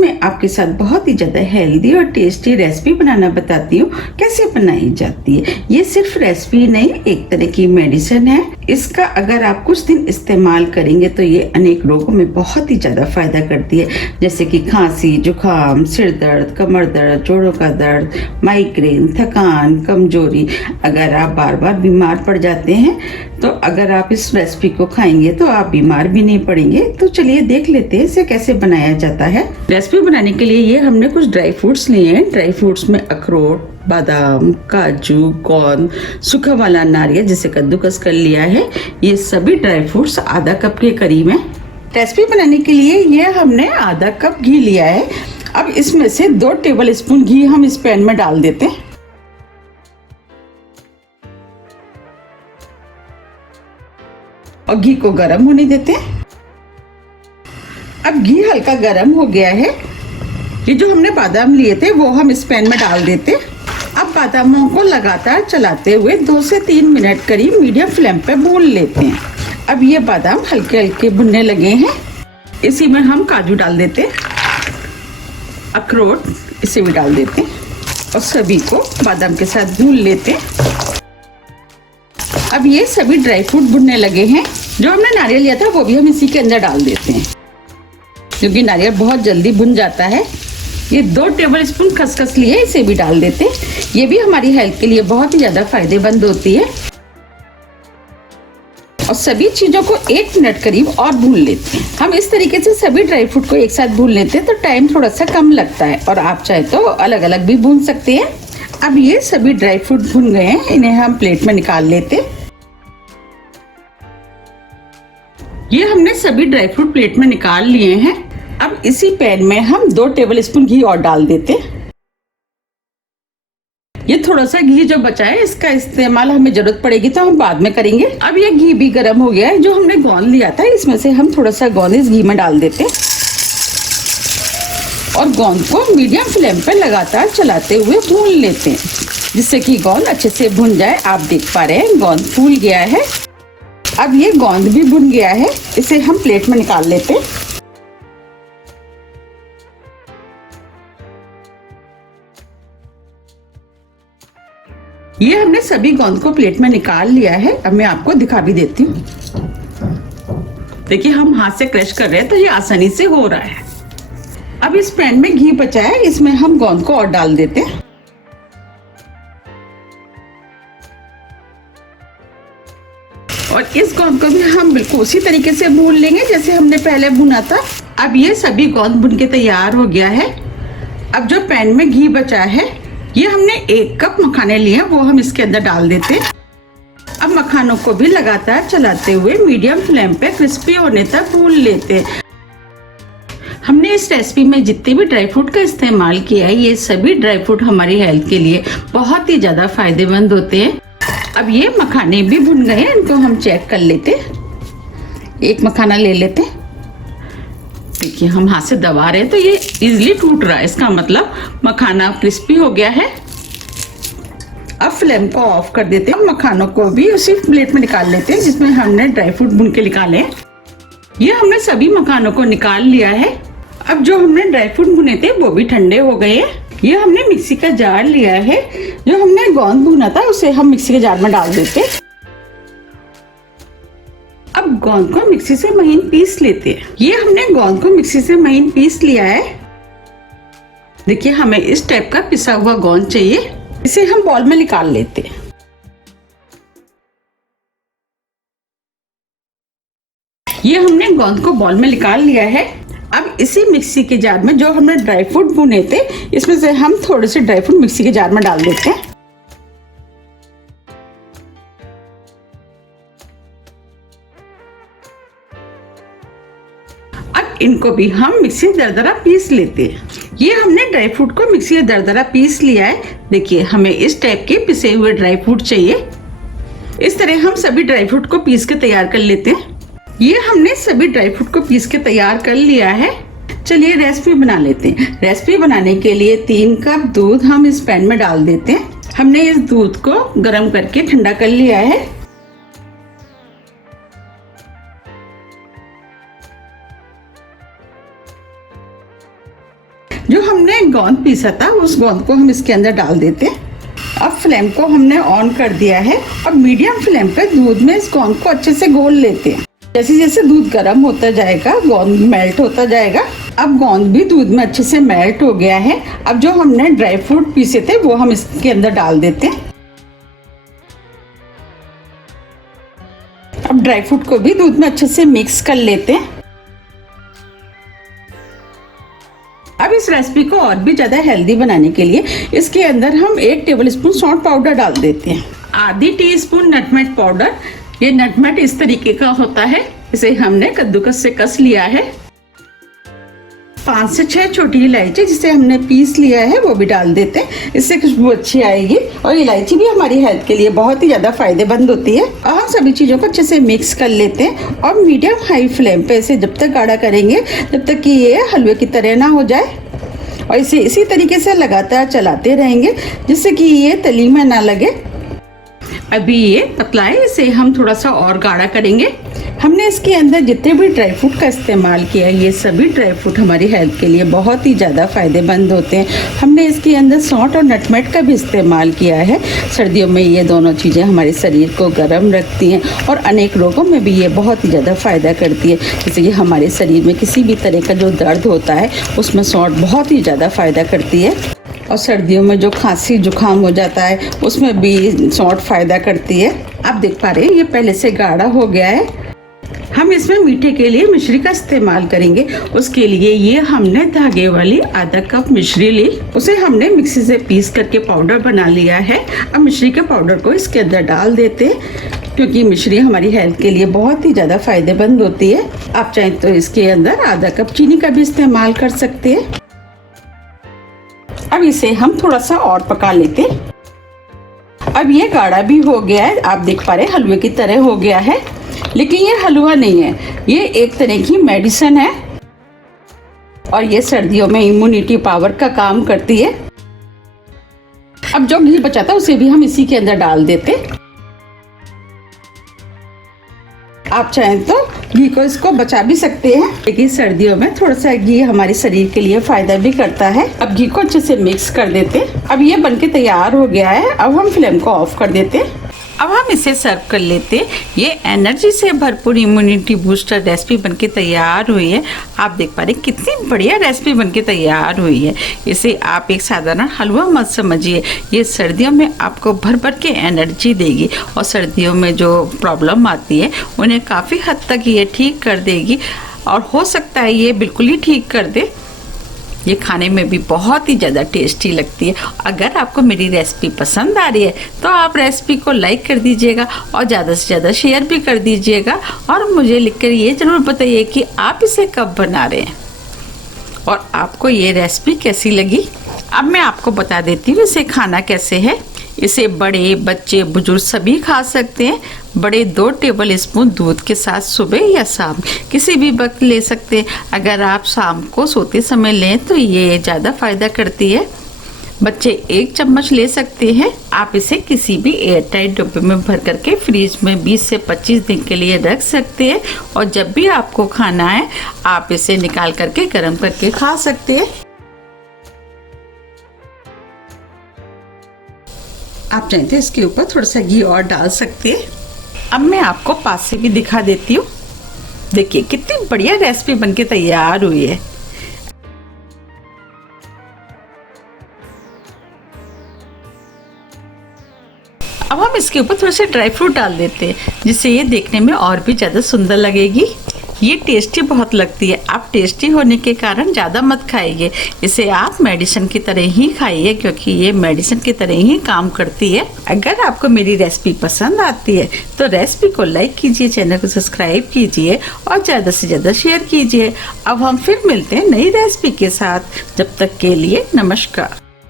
मैं आपके साथ बहुत ही ज़्यादा हेल्दी और टेस्टी रेसिपी बनाना बताती हूँ कैसे बनाई जाती है। ये सिर्फ रेसिपी नहीं, एक तरह की मेडिसिन है। इसका अगर आप कुछ दिन इस्तेमाल करेंगे तो ये अनेक रोगों में बहुत ही ज़्यादा फायदा करती है, जैसे कि खांसी, जुकाम, सिर दर्द, कमर दर्द, जोड़ों का दर्द, माइग्रेन, थकान, कमजोरी। अगर आप बार बार बीमार पड़ जाते हैं तो अगर आप इस रेसिपी को खाएंगे तो आप बीमार भी नहीं पड़ेंगे। तो चलिए देख लेते हैं इसे कैसे बनाया जाता है। रेसिपी बनाने के लिए ये हमने कुछ ड्राई फ्रूट्स लिए हैं। ड्राई फ्रूट्स में अखरोट, बादाम, काजू, गोंद, सूखा वाला नारियल जिसे कद्दूकस कर लिया है। ये सभी ड्राई फ्रूट्स आधा कप के करीब है। रेसिपी बनाने के लिए ये हमने आधा कप घी लिया है। अब इसमें से 2 टेबल स्पून घी हम इस पैन में डाल देते हैं और घी को गर्म होने देते हैं। अब घी हल्का गर्म हो गया है। ये जो हमने बादाम लिए थे वो हम इस पैन में डाल देते हैं। अब बादामों को लगातार चलाते हुए 2 से 3 मिनट करीब मीडियम फ्लेम पे भून लेते हैं। अब ये बादाम हल्के हल्के भुनने लगे हैं। इसी में हम काजू डाल देते हैं, अखरोट इसे भी डाल देते हैं और सभी को बादाम के साथ भून लेते हैं। अब ये सभी ड्राई फ्रूट भुनने लगे हैं। जो हमने नारियल लिया था वो भी हम इसी के अंदर डाल देते हैं, क्योंकि नारियल बहुत जल्दी भुन जाता है। ये 2 टेबल स्पून खसखस लिए, इसे भी डाल देते हैं। ये भी हमारी हेल्थ के लिए बहुत ही ज्यादा फायदेमंद होती है। और सभी चीजों को 1 मिनट करीब और भून लेते हैं। हम इस तरीके से सभी ड्राई फ्रूट को एक साथ भून लेते हैं तो टाइम थोड़ा सा कम लगता है और आप चाहे तो अलग अलग भी भून सकते हैं। अब ये सभी ड्राई फ्रूट भुन गए हैं, इन्हें हम प्लेट में निकाल लेते हैं। ये हमने सभी ड्राई फ्रूट प्लेट में निकाल लिए हैं। अब इसी पैन में हम 2 टेबल स्पून घी और डाल देते हैं। ये थोड़ा सा घी जो बचा है इसका इस्तेमाल हमें जरूरत पड़ेगी तो हम बाद में करेंगे। अब ये घी भी गर्म हो गया है। जो हमने गोंद लिया था इसमें से हम थोड़ा सा गोंद इस घी में डाल देते हैं और गोंद को मीडियम फ्लेम पर लगातार चलाते हुए भून लेते हैं, जिससे कि गोंद अच्छे से भुन जाए। आप देख पा रहे हैं गोंद फूल गया है। अब ये गोंद भी भुन गया है, इसे हम प्लेट में निकाल लेते हैं। ये हमने सभी गोंद को प्लेट में निकाल लिया है। अब मैं आपको दिखा भी देती हूँ। देखिए हम हाथ से क्रश कर रहे हैं तो ये आसानी से हो रहा है। अब इस पैन में घी बचा है, इसमें हम गोंद को और डाल देते हैं। और इस गोंद को भी हम बिल्कुल उसी तरीके से भून लेंगे जैसे हमने पहले भुना था। अब ये सभी गोंद भुन के तैयार हो गया है। अब जो पैन में घी बचा है, ये हमने 1 कप मखाने लिए हैं, वो हम इसके अंदर डाल देते हैं। अब मखानों को भी लगातार चलाते हुए मीडियम फ्लेम पे क्रिस्पी होने तक भून लेते हैं। हमने इस रेसिपी में जितने भी ड्राई फ्रूट का इस्तेमाल किया है, ये सभी ड्राई फ्रूट हमारी हेल्थ के लिए बहुत ही ज्यादा फायदेमंद होते हैं। अब ये मखाने भी भुन गए हैं, इनको हम चेक कर लेते हैं। एक मखाना ले लेते हैं। देखिए हम हाथ से दबा रहे हैं तो ये इजीली टूट रहा है, इसका मतलब मखाना क्रिस्पी हो गया है। अब फ्लेम को ऑफ कर देते हैं। मखानों को भी उसी प्लेट में निकाल लेते हैं जिसमें हमने ड्राई फ्रूट भुन के निकाले। ये हमने सभी मखानों को निकाल लिया है। अब जो हमने ड्राई फ्रूट भुने थे वो भी ठंडे हो गए हैं। ये हमने मिक्सी का जार लिया है। जो हमने गोंद भुना था उसे हम मिक्सी के जार में डाल देते हैं। अब गोंद को मिक्सी से महीन पीस लेते हैं। ये हमने गोंद को मिक्सी से महीन पीस लिया है। देखिए हमें इस टाइप का पिसा हुआ गोंद चाहिए। इसे हम बाउल में निकाल लेते हैं। ये हमने गोंद को बाउल में निकाल लिया है। अब इसी मिक्सी के जार में जो हमने ड्राई फ्रूट भुने थे, इसमें से हम थोड़े से ड्राई फ्रूट मिक्सी के जार में डाल देते हैं। अब इनको भी हम मिक्सी में दरदरा पीस लेते हैं। ये हमने ड्राई फ्रूट को मिक्सी में दरदरा पीस लिया है। देखिए हमें इस टाइप के पिसे हुए ड्राई फ्रूट चाहिए। इस तरह हम सभी ड्राई फ्रूट को पीस के तैयार कर लेते हैं। ये हमने सभी ड्राई फ्रूट को पीस के तैयार कर लिया है। चलिए रेसिपी बना लेते हैं। रेसिपी बनाने के लिए 3 कप दूध हम इस पैन में डाल देते हैं। हमने इस दूध को गर्म करके ठंडा कर लिया है। जो हमने गोंद पीसा था उस गोंद को हम इसके अंदर डाल देते हैं। अब फ्लेम को हमने ऑन कर दिया है और मीडियम फ्लेम पे दूध में इस गोंद को अच्छे से घोल लेते हैं। जैसे जैसे दूध गर्म होता जाएगा गोंद मेल्ट होता जाएगा। अब गोंद भी दूध में अच्छे से मेल्ट हो गया है। अब जो हमने ड्राई फ्रूट पीसे थे वो हम इसके अंदर डाल देते हैं। अब ड्राई फ्रूट को भी दूध में अच्छे से मिक्स कर लेते हैं। अब इस रेसिपी को और भी ज़्यादा हेल्दी बनाने के लिए इसके अंदर हम 1 टेबलस्पून सौंठ पाउडर डाल देते हैं। आधी टीस्पून नटमेग पाउडर। ये नटमेग इस तरीके का होता है, इसे हमने कद्दूकस से कस लिया है। 5 से 6 छोटी इलायची जिसे हमने पीस लिया है वो भी डाल देते हैं, इससे खुशबू अच्छी आएगी। और इलायची भी हमारी हेल्थ के लिए बहुत ही ज़्यादा फायदेमंद होती है। और हम सभी चीज़ों को अच्छे से मिक्स कर लेते हैं और मीडियम हाई फ्लेम पे इसे जब तक गाढ़ा करेंगे जब तक कि ये हलवे की तरह ना हो जाए। और इसे इसी तरीके से लगातार चलाते रहेंगे जिससे कि ये तली में ना लगे। अभी ये पतला है, इसे हम थोड़ा सा और गाढ़ा करेंगे। हमने इसके अंदर जितने भी ड्राई फ्रूट का इस्तेमाल किया है ये सभी ड्राई फ्रूट हमारी हेल्थ के लिए बहुत ही ज़्यादा फायदेमंद होते हैं। हमने इसके अंदर सौंठ और नटमेग का भी इस्तेमाल किया है। सर्दियों में ये दोनों चीज़ें हमारे शरीर को गर्म रखती हैं और अनेक रोगों में भी ये बहुत ही ज़्यादा फ़ायदा करती है। जैसे कि हमारे शरीर में किसी भी तरह का जो दर्द होता है उसमें सौंठ बहुत ही ज़्यादा फ़ायदा करती है। और सर्दियों में जो खांसी जुकाम हो जाता है उसमें भी सौंठ फ़ायदा करती है। आप देख पा रहे हैं ये पहले से गाढ़ा हो गया है। हम इसमें मीठे के लिए मिश्री का इस्तेमाल करेंगे। उसके लिए ये हमने धागे वाली आधा कप मिश्री ली, उसे हमने मिक्सी से पीस करके पाउडर बना लिया है। अब मिश्री के पाउडर को इसके अंदर डाल देते हैं क्योंकि मिश्री हमारी हेल्थ के लिए बहुत ही ज़्यादा फायदेमंद होती है। आप चाहें तो इसके अंदर आधा कप चीनी का भी इस्तेमाल कर सकते हैं। अब इसे हम थोड़ा सा और पका लेते हैं। अब ये गाढ़ा भी हो गया है, आप देख पा रहे हैं हलवे की तरह हो गया है, लेकिन ये हलवा नहीं है, ये एक तरह की मेडिसिन है और ये सर्दियों में इम्यूनिटी पावर का काम करती है। अब जो घी बचा था उसे भी हम इसी के अंदर डाल देते। आप चाहें तो घी को इसको बचा भी सकते हैं, लेकिन सर्दियों में थोड़ा सा घी हमारे शरीर के लिए फायदा भी करता है। अब घी को अच्छे से मिक्स कर देते। अब ये बनके तैयार हो गया है। अब हम फ्लेम को ऑफ कर देते। अब हम इसे सर्व कर लेते। ये एनर्जी से भरपूर इम्यूनिटी बूस्टर रेसिपी बनके तैयार हुई है। आप देख पा रहे हैं कितनी बढ़िया रेसिपी बनके तैयार हुई है। इसे आप एक साधारण हलवा मत समझिए, ये सर्दियों में आपको भर भर के एनर्जी देगी और सर्दियों में जो प्रॉब्लम आती है उन्हें काफ़ी हद तक ये ठीक कर देगी और हो सकता है ये बिल्कुल ही ठीक कर दे। ये खाने में भी बहुत ही ज़्यादा टेस्टी लगती है। अगर आपको मेरी रेसिपी पसंद आ रही है तो आप रेसिपी को लाइक कर दीजिएगा और ज़्यादा से ज़्यादा शेयर भी कर दीजिएगा और मुझे लिखकर ये ज़रूर बताइए कि आप इसे कब बना रहे हैं और आपको ये रेसिपी कैसी लगी। अब मैं आपको बता देती हूँ इसे खाना कैसे है। इसे बड़े बच्चे बुजुर्ग सभी खा सकते हैं। बड़े 2 टेबल स्पून दूध के साथ सुबह या शाम किसी भी वक्त ले सकते हैं। अगर आप शाम को सोते समय लें तो ये ज़्यादा फ़ायदा करती है। बच्चे 1 चम्मच ले सकते हैं। आप इसे किसी भी एयरटाइट डब्बे में भर करके फ्रीज में 20 से 25 दिन के लिए रख सकते हैं और जब भी आपको खाना है आप इसे निकाल करके गर्म करके खा सकते हैं। आप चाहें तो इसके ऊपर थोड़ा सा घी और डाल सकते हैं। अब मैं आपको पास से भी दिखा देती हूँ। देखिए कितनी बढ़िया रेसिपी बनके तैयार हुई है। अब हम इसके ऊपर थोड़े से ड्राई फ्रूट डाल देते हैं जिससे ये देखने में और भी ज़्यादा सुंदर लगेगी। ये टेस्टी बहुत लगती है। आप टेस्टी होने के कारण ज़्यादा मत खाइए, इसे आप मेडिसिन की तरह ही खाइए क्योंकि ये मेडिसिन की तरह ही काम करती है। अगर आपको मेरी रेसिपी पसंद आती है तो रेसिपी को लाइक कीजिए, चैनल को सब्सक्राइब कीजिए और ज़्यादा से ज़्यादा शेयर कीजिए। अब हम फिर मिलते हैं नई रेसिपी के साथ। जब तक के लिए नमस्कार।